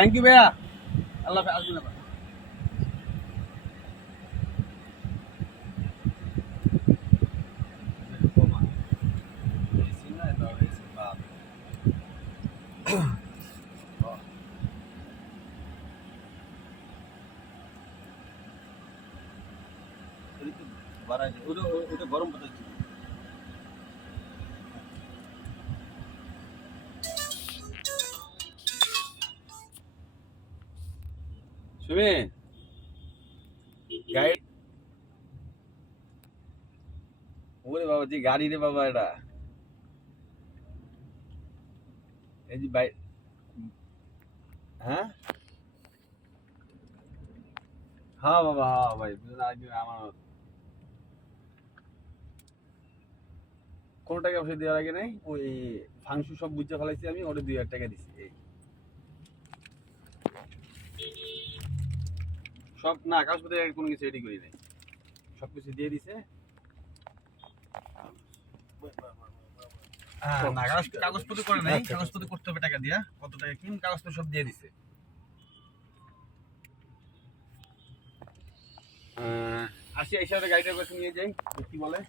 Thank you ভাইয়া। আল্লাহ হাফেজ, আসবেন আবার। ওটা গরম বাতাস। সুমি, গাড়ি, ওরে বাবা জি, গাড়ি রে বাবা এটা। এই যে ভাই, হ্যাঁ হ্যাঁ বাবা, হ্যাঁ ভাই, আরেকদিন আমার কোনো টাকা পয়সা দেওয়ার আগে নাই, ওই ফাংশু সব বুঝতে ফেলাইছি আমি, ওটা 2,000 টাকা দিছি এই সব। না কাগজপত্র কোনো কিছু রেডি করি নাই, সব কিছু দিয়ে দিছে। হ্যাঁ না, কাগজপত্র করে নাই, কাগজপত্র করতে হবে টাকা দিয়া, কত টাকা কিন কাগজপত্র সব দিয়ে দিছে। আসি, এই সাথে গাড়িটার কাছে নিয়ে যাই, কি বলে।